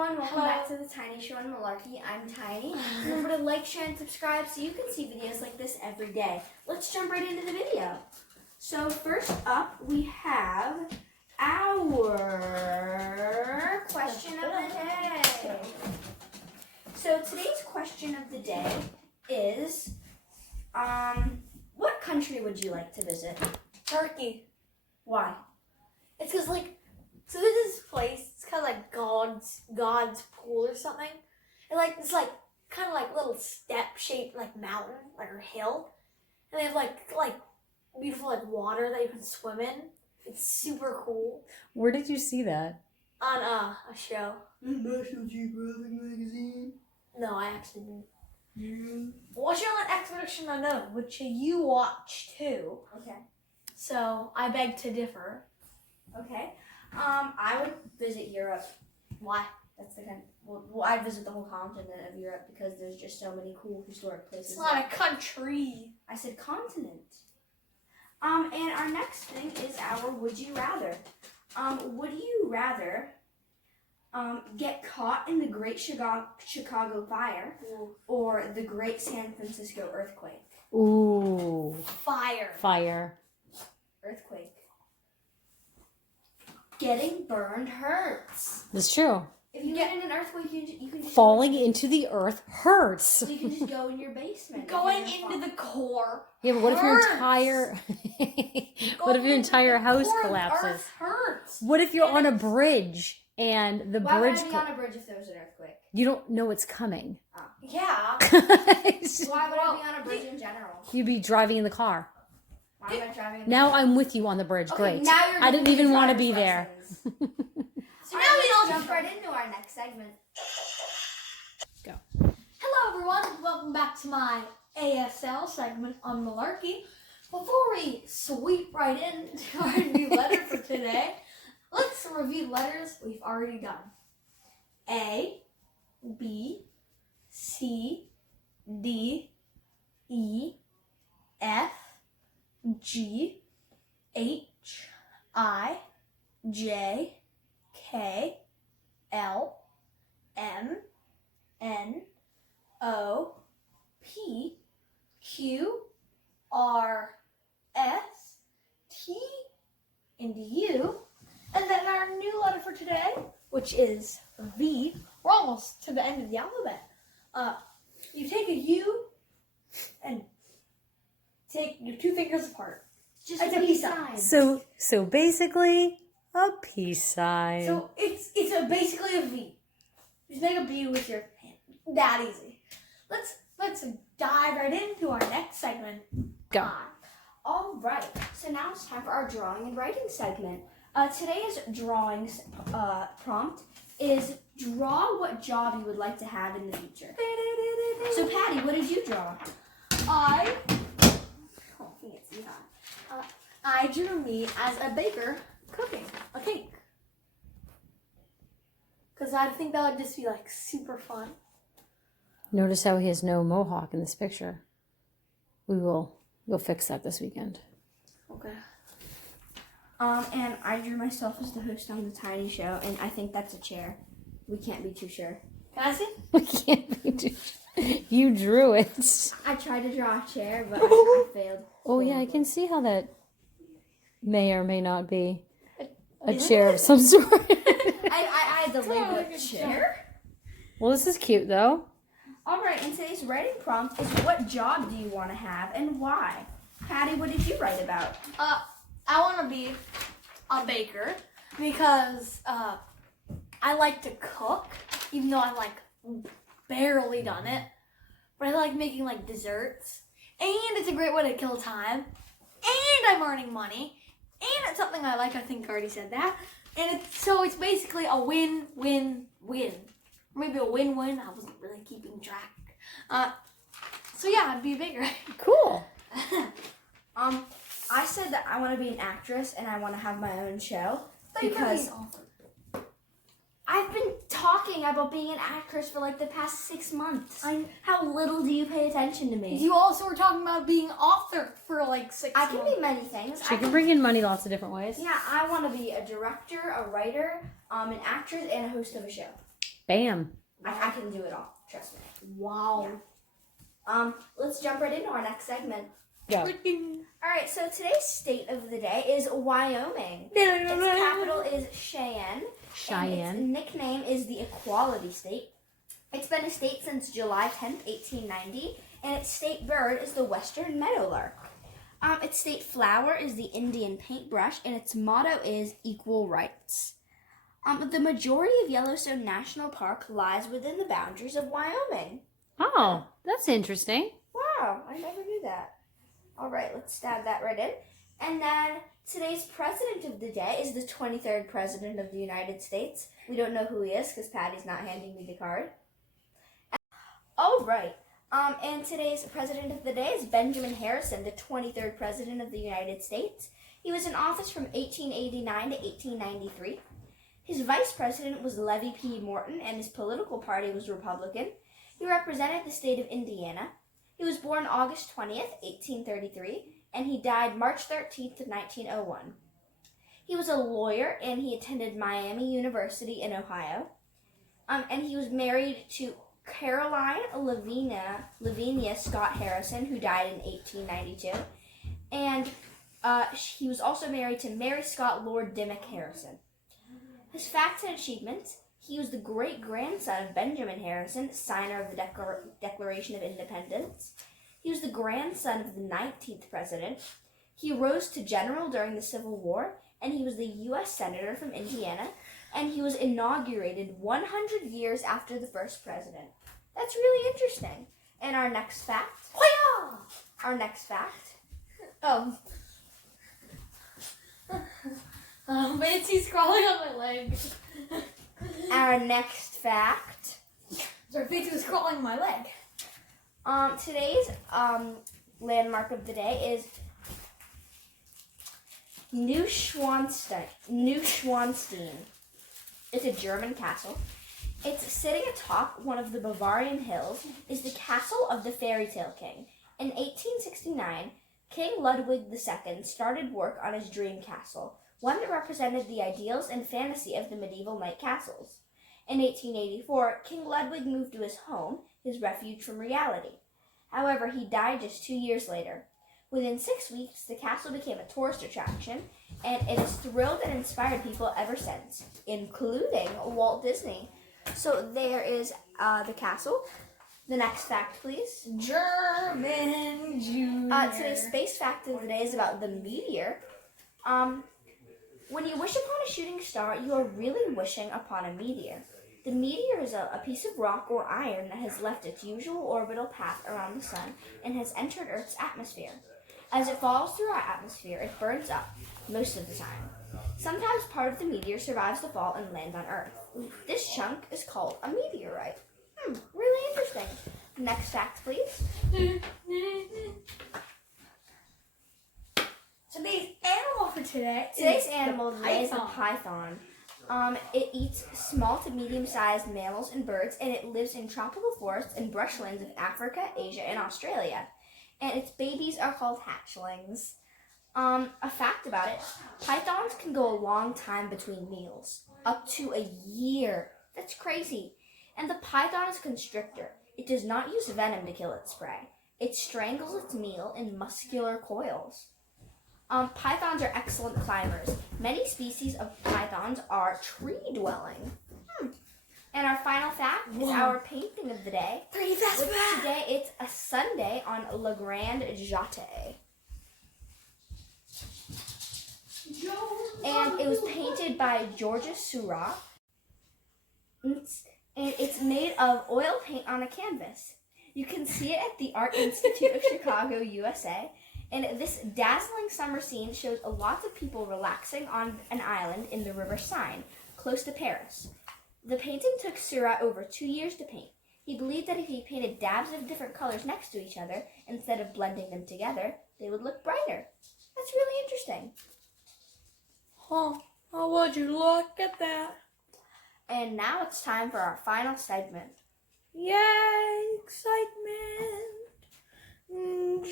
everyone, welcome back to the Tiny Show on Malarkey. I'm Tiny. Remember to like, share, and subscribe so you can see videos like this every day. Let's jump right into the video. So first up, we have our question of the day. So today's question of the day is, what country would you like to visit? Turkey. Why? It's because, so there's this place, it's kind of like God's pool or something. And, it's, kind of like little step-shaped, mountain, a hill. And they have, beautiful, water that you can swim in. It's super cool. Where did you see that? On, a show. National Geographic magazine. No, I actually didn't. Yeah. Watch it on Expedition Unknown, which you watch, too. Okay. So, I beg to differ. Okay. I would visit Europe. Why? That's the kind. Well, I'd visit the whole continent of Europe because there's just so many cool historic places. It's not a country. I said continent. And our next thing is our would you rather. Would you rather get caught in the Great Chicago Fire or the Great San Francisco Earthquake? Ooh. Fire. Earthquake. Getting burned hurts. That's true. If you get in an earthquake, you can just Falling into the earth hurts. So you can just go in your basement. Going into the core. Yeah, but what if your hurts. entire what if your Going entire into the house core of collapses? Earth hurts. What if you're on a bridge and the Why bridge would I be on a bridge if there was an earthquake? you don't know it's coming. Yeah. Why would I be on a bridge in general? You'd be driving in the car. Why am I driving? Now I'm with you on the bridge. Okay, Great. now you're I didn't giving me even want to driver's be there. lessons. So All now right, we let's all jump right into our next segment. Go. Hello everyone, welcome back to my ASL segment on Malarkey. Before we sweep right into our new letter for today, let's review letters we've already done. A, B, C, D, E, F, G, H, I, J, K, L, M, N, O, P, Q, R, S, T, and U. And then our new letter for today, which is V. We're almost to the end of the alphabet. You take a U and take your two fingers apart. Just It's a peace sign. So basically a peace sign. So it's basically a V. Just make a V with your hand. That easy. Let's dive right into our next segment. Go. All right. So now it's time for our drawing and writing segment. Today's drawings prompt is draw what job you would like to have in the future. So Patty, what did you draw? I Fancy, huh? I drew me as a baker cooking a cake. Because I think that would just be super fun. Notice how he has no mohawk in this picture. We'll fix that this weekend. Okay. And I drew myself as the host on the Tiny Show, and I think that's a chair. We can't be too sure. Can I see? We can't be You drew it. I tried to draw a chair, but I failed. Oh yeah, I can see how that may or may not be a chair of some sort. I had the label chair. Well, this is cute though. All right, and today's writing prompt is what job do you want to have and why? Patty, what did you write about? I want to be a baker because I like to cook, even though I've barely done it. But I like making desserts, and it's a great way to kill time, and I'm earning money, and it's something I like. I think I already said that, and it's basically a win-win-win. Maybe a win-win. I wasn't really keeping track. So yeah, I'd be a baker. Cool. I said that I want to be an actress and I want to have my own show because I've been talking about being an actress for the past 6 months. How little do you pay attention to me? You also were talking about being author for 6 months. I can be many things. She can bring in money lots of different ways. Yeah, I want to be a director, a writer, an actress, and a host of a show. Bam. I can do it all. Trust me. Wow. Let's jump right into our next segment. Go. All right, so today's state of the day is Wyoming. Its capital is Cheyenne. And its nickname is the Equality State. It's been a state since July 10th, 1890, and its state bird is the western meadowlark. Its state flower is the Indian paintbrush, and its motto is equal rights. The majority of Yellowstone National Park lies within the boundaries of Wyoming. Oh, that's interesting. Wow, I never knew that. All right, let's stab that right in. And then today's president of the day is the 23rd president of the United States. We don't know who he is because Patty's not handing me the card. All right. And today's president of the day is Benjamin Harrison, the 23rd president of the United States. He was in office from 1889 to 1893. His vice president was Levy P. Morton, and his political party was Republican. He represented the state of Indiana. He was born August 20th, 1833, and he died March 13th, 1901. He was a lawyer, and he attended Miami University in Ohio. And he was married to Caroline Lavinia Scott Harrison, who died in 1892. And he was also married to Mary Scott Lord Dimmock Harrison. His facts and achievements: he was the great-grandson of Benjamin Harrison, signer of the Declaration of Independence. He was the grandson of the 19th president. He rose to general during the Civil War, and he was the U.S. Senator from Indiana, and he was inaugurated 100 years after the first president. That's really interesting. And our next fact. Nancy's crawling on my leg. Our next fact. Sophie was crawling on my leg. Today's landmark of the day is Neuschwanstein. It's a German castle. It's sitting atop one of the Bavarian hills. Is the castle of the fairy tale king. In 1869, King Ludwig II started work on his dream castle, one that represented the ideals and fantasy of the medieval knight castles. In 1884, King Ludwig moved to his home, his refuge from reality. However, he died just 2 years later. Within 6 weeks, the castle became a tourist attraction, and it has thrilled and inspired people ever since, including Walt Disney. So there is the castle. The next fact, please. German Junior. Today's space fact of the day is about the meteor. When you wish upon a shooting star, you are really wishing upon a meteor. The meteor is a piece of rock or iron that has left its usual orbital path around the sun and has entered Earth's atmosphere. As it falls through our atmosphere, it burns up, most of the time. Sometimes part of the meteor survives the fall and lands on Earth. This chunk is called a meteorite. Really interesting. Next fact, please. Today's animal for today. Today's animal today is a python. It eats small to medium-sized mammals and birds, and it lives in tropical forests and brushlands of Africa, Asia, and Australia. And its babies are called hatchlings. A fact about it: pythons can go a long time between meals, up to a year. That's crazy. And the python is a constrictor. It does not use venom to kill its prey. It strangles its meal in muscular coils. Pythons are excellent climbers. Many species of pythons are tree-dwelling. And our final fact is our painting of the day. Which today it's a Sunday on Le Grand Jatte. And it was painted by Georges Seurat. And it's made of oil paint on a canvas. You can see it at the Art Institute of Chicago, USA. And this dazzling summer scene shows a lot of people relaxing on an island in the River Seine, close to Paris. The painting took Seurat over 2 years to paint. He believed that if he painted dabs of different colors next to each other, instead of blending them together, they would look brighter. That's really interesting. Oh, would you look at that? And now it's time for our final segment. Yay, excitement,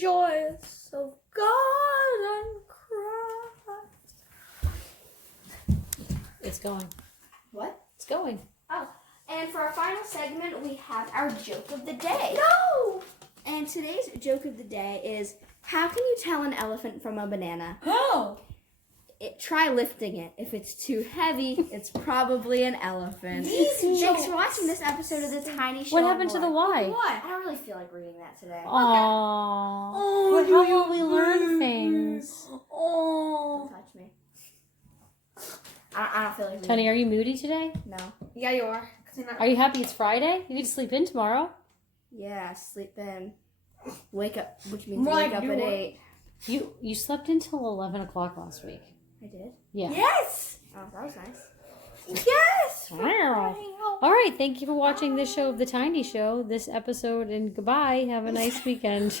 joyous of God and Christ. It's going. What? It's going. Oh, And for our final segment, we have our joke of the day. No! And today's joke of the day is, how can you tell an elephant from a banana? Oh! Try lifting it. If it's too heavy, it's probably an elephant. Easy Thanks for jokes. watching this episode of The Tiny Show. What happened to the Y? What? I don't really feel like reading that today. Aww. Oh, Well, do how you will we learn things? Oh. Don't touch me. I don't feel like reading. Tony, are you moody today? No. Yeah, you are. 'Cause you're not- Are you happy it's Friday? You get to sleep in tomorrow. Yeah, sleep in. Wake up, which means More wake like up you at are. 8. You slept until 11 o'clock last week. I did? Yeah. Yes! Oh, that was nice. Yes! Wow. All right. Thank you for watching this show of The Tiny Show, this episode, and goodbye. Have a nice weekend.